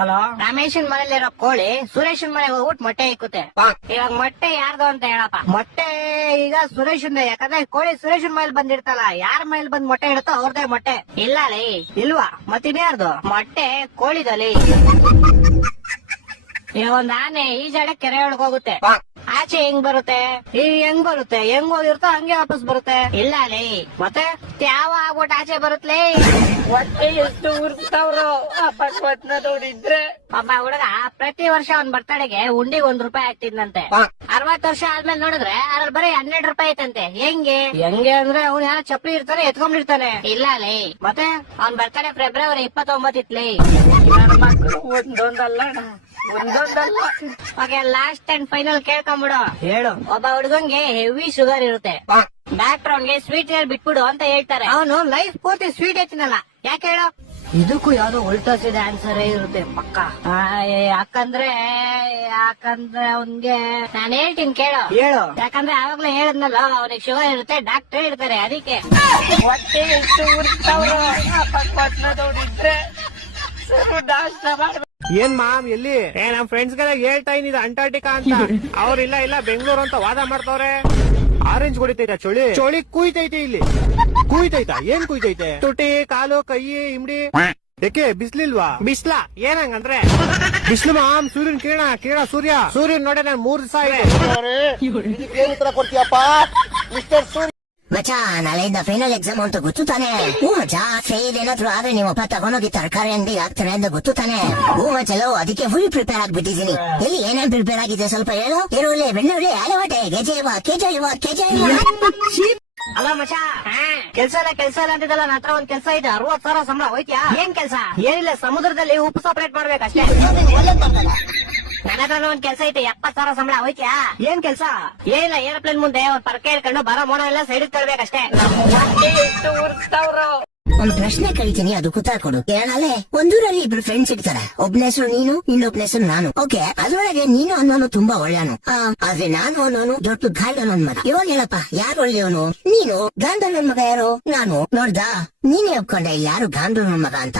Hello, ರಮೇಶನ್ ಮನೇಲಿರೋ ಕೋಳಿ ಸುರೇಶನ್ ಮನೆಗೆ ಹೋಗ್ಬಿಟ್ಟು ಮೊಟ್ಟೆ ಇಕ್ಕುತ್ತೆ. ಇವಾಗ ಮೊಟ್ಟೆ ಯಾರ್ದು ಅಂತ ಹೇಳಪ್ಪ. ಮೊಟ್ಟೆ ಈಗ ಸುರೇಶನ್, ಯಾಕಂದ್ರೆ ಕೋಳಿ ಸುರೇಶನ್ ಮನೇಲಿ ಬಂದಿರ್ತಲ್ಲ, ಯಾರ ಮನೇಲಿ ಬಂದ್ ಮೊಟ್ಟೆ ಇಡುತ್ತೋ ಅವ್ರದೇ ಮೊಟ್ಟೆ. ಇಲ್ಲ ಲೇ, ಇಲ್ವಾ? ಮತ್ತಿನ್ಯಾರ್ದು? ಮೊಟ್ಟೆ ಕೋಳಿದಲ್ಲಿ. ಈಗ ಒಂದ್ ಆನೆ ಈಜಾಡ ಕೆರೆ ಒಳಗ್ ಹೋಗುತ್ತೆ, ಆಚೆ ಹೆಂಗ್ ಬರುತ್ತೆ? ಹೆಂಗ್ ಬರುತ್ತೆ? ಹೆಂಗ್ ಹೋಗಿರುತ್ತೋ ಹಂಗೆ ವಾಪಸ್ ಬರುತ್ತೆ. ಇಲ್ಲ ಲೇ, ಮತ್ತೆ ಯಾವ ಆಗ್ಬಿಟ್ಟು ಆಚೆ ಬರುತ್ತಲೇ? ಹೊಟ್ಟೆ ಎಷ್ಟು ಉರ್ಸ್ತಾವ್ರು ನೋಡಿದ್ರೆ. ಒಬ್ಬ ಹುಡುಗ ಪ್ರತಿ ವರ್ಷ ಅವ್ನ್ ಬರ್ತಡೆಗೆ ಉಂಡಿಗೆ ₹1 ಹಾಕ್ತಿದ್ನಂತೆ. 60 ವರ್ಷ ಆದ್ಮೇಲೆ ನೋಡಿದ್ರೆ ಅದ್ರಲ್ಲಿ ಬರೀ ₹12 ಐತಂತೆ. ಹೆಂಗೆ ಅಂದ್ರೆ ಅವ್ನು ಯಾರೋ ಚಪ್ಪಲಿ ಇರ್ತಾನೆ ಎತ್ಕೊಂಡಿರ್ತಾನೆ. ಇಲ್ಲ ಲೇ, ಮತ್ತೆ ಅವ್ನ್ ಬರ್ತಡೆ ಫೆಬ್ರವರಿ 29 ಇತ್ಲೇ. ಒಂದೊಂದಲ್ಲ ಲಾಸ್ಟ್ ಅಂಡ್ ಫೈನಲ್ ಕೇಳ್ಕೊಂಬಿಡು. ಹೇಳು. ಒಬ್ಬ ಹುಡುಗಂಗೆ ಹೆವಿ ಶುಗರ್ ಇರುತ್ತೆ, ಡಾಕ್ಟರ್ ಅವ್ನ್ಗೆ ಸ್ವೀಟ್ ಹೇಳಿ ಬಿಟ್ಬಿಡು ಅಂತ ಹೇಳ್ತಾರೆ. ಅವನು ಲೈಫ್ ಪೂರ್ತಿ ಸ್ವೀಟ್ ಐತಿನಲ್ಲ, ಯಾಕೆ ಹೇಳು? ಇದಕ್ಕೂ ಯಾವ್ದೋ ಉಲ್ಟಾ ಸೀದಾ ಆನ್ಸರ್ ಇರುತ್ತೆ ಪಕ್ಕ. ಯಾಕಂದ್ರೆ ಅವನ್ಗೆ ನಾನು ಹೇಳ್ತೀನಿ ಕೇಳು. ಹೇಳು. ಯಾಕಂದ್ರೆ ಆವಾಗ್ಲೇ ಹೇಳದ್ನಲ್ಲ, ಅವನಿಗೆ ಶುಗರ್ ಇರುತ್ತೆ, ಡಾಕ್ಟರ್ ಹೇಳ್ತಾರೆ ಅದಕ್ಕೆ. ಹೊಟ್ಟೆ ಎಷ್ಟು ಉರ್ಸ್ತಾವ್ರು ನೋಡಿದ್ರೆ ಏನ್ ಮಾಮ್ ಎಲ್ಲಿ? ನಮ್ ಫ್ರೆಂಡ್ಸ್ ಗೆಲ್ಲ ಹೇಳ್ತಾ ಇದೀನಿ ಅಂಟಾರ್ಟಿಕಾ ಅಂತ. ಅವ್ರಿಲ್ಲ ಬೆಂಗಳೂರು ಅಂತ ವಾದ ಮಾಡ್ತವ್ರೆ. ಆರೆಂಜ್ ಹೊಡಿತೈತ ಚಳಿ ಕುಯ್ತೈತೆ ಇಲ್ಲಿ. ಕುಯ್ತೈತಾ? ಏನ್ ಕುಯ್ತೈತೆ? ತುಟಿ, ಕಾಲು, ಕೈ, ಇಮ್ಡಿ. ಯಾಕೆ ಬಿಸ್ಲಿಲ್ವಾ? ಬಿಸ್ಲ ಏನಂಗಂದ್ರೆ ಬಿಸ್ಲು ಮಾಮ್. ಸೂರ್ಯನ್ ಕಿರಣ ಸೂರ್ಯನ್ ನೋಡ ನಾನು 3 ದಿವಸ ಆಗಿದೆ. ಉತ್ತರ ಕೊಡ್ತೀಯಪ್ಪ ಮಿಸ್ಟರ್ ಸೂರ್ಯ? ಮಚಾ, ನಾಳೆಯಿಂದ ಫೈನಲ್ ಎಕ್ಸಾಮ್ ಅಂತ ಗೊತ್ತು ತಾನೆ? ಹೂ ಮಚಾ, ಫೇಲ್ ಏನಾದ್ರು ಆದ್ರೆ ನಿಮ್ಮಪ್ಪ ತಗೊಂಡೋಗಿ ತರಕಾರಿ ಅಂಗಡಿಗೆ ಹಾಕ್ತಾರೆ ಅಂತ ಗೊತ್ತು ತಾನೆ? ಹೂ ಮಚಲೋ, ಅದಕ್ಕೆ ಫುಲ್ ಪ್ರಿಪೇರ್ ಆಗ್ಬಿಟ್ಟಿದೀನಿ. ಎಲ್ಲಿ ಏನೇನ್ ಪ್ರಿಪೇರ್ ಆಗಿದೆ ಸ್ವಲ್ಪ ಹೇಳು. ಈರುಳ್ಳಿ, ಬೆಳ್ಳುಳ್ಳಿ, ಆಲೂಗಡ್ಡೆ, ಕೆಜಿ ಅಲ್ಲ ಮಚಾ, ಕೆಲ್ಸ ಇಲ್ಲ ಅಂತಿದ್ದಲ್ಲ, ನನ್ನ ಹತ್ರ ಒಂದ್ ಕೆಲ್ಸ ಇದೆ. 60,000 ಸಂಬಳ. ಹೋಯ್ತಿಯಾ? ಏನ್ ಕೆಲ್ಸ? ಏನಿಲ್ಲ, ಸಮುದ್ರದಲ್ಲಿ ಉಪ್ಪು ಸಪರೇಟ್ ಮಾಡ್ಬೇಕಷ್ಟೇ. ನನ್ನ ಹತ್ರ ಒಂದ್ ಕೆಲ್ಸ ಐತೆ, 70,000 ಸಂಬಳ. ಹೋಯ್ತಿಯಾ? ಏನ್ ಕೆಲ್ಸ? ಏನಿಲ್ಲ, ಏರೋಪ್ಲೇನ್ ಮುಂದೆ ಒಂದ್ ಪರಕೆ ಹಿಡ್ಕೊಂಡು ಬರೋ ಮೋಡ ಎಲ್ಲ ಸೈಡ್ ತರ್ಬೇಕಷ್ಟೇ. ಒಂದ್ ಪ್ರಶ್ನೆ ಕಳಿತೀನಿ, ಅದು ಉತ್ತರ ಕೊಡು. ಕೇಳಲೆ. ಒಂದೂರಲ್ಲಿ 2 ಫ್ರೆಂಡ್ಸ್ ಇರ್ತಾರೆ. ಒಬ್ನ ಹೆಸರು ನೀನು, ಇನ್ನೊಬ್ನ ಹೆಸರು ನಾನು. ಓಕೆ, ಅದ್ರೊಳಗೆ ನೀನು ಅನ್ನೋನು ತುಂಬಾ ಒಳ್ಳೆಯವನು, ಆದ್ರೆ ನಾನು ಅನ್ನೋನು ದೊಡ್ಡ ಗಾಂಡ ನನ್ ಮಗ. ಇವಾಗ ಹೇಳಪ್ಪ, ಯಾರು ಒಳ್ಳೆಯವನು? ನೀನು. ಗಾಂಡ ನನ್ ಮಗ ಯಾರು? ನಾನು. ನೋಡ್ದ, ನೀನೇ ಒಪ್ಕೊಂಡೆ ಯಾರು ಗಾಂಡ ನನ್ ಮಗ ಅಂತ.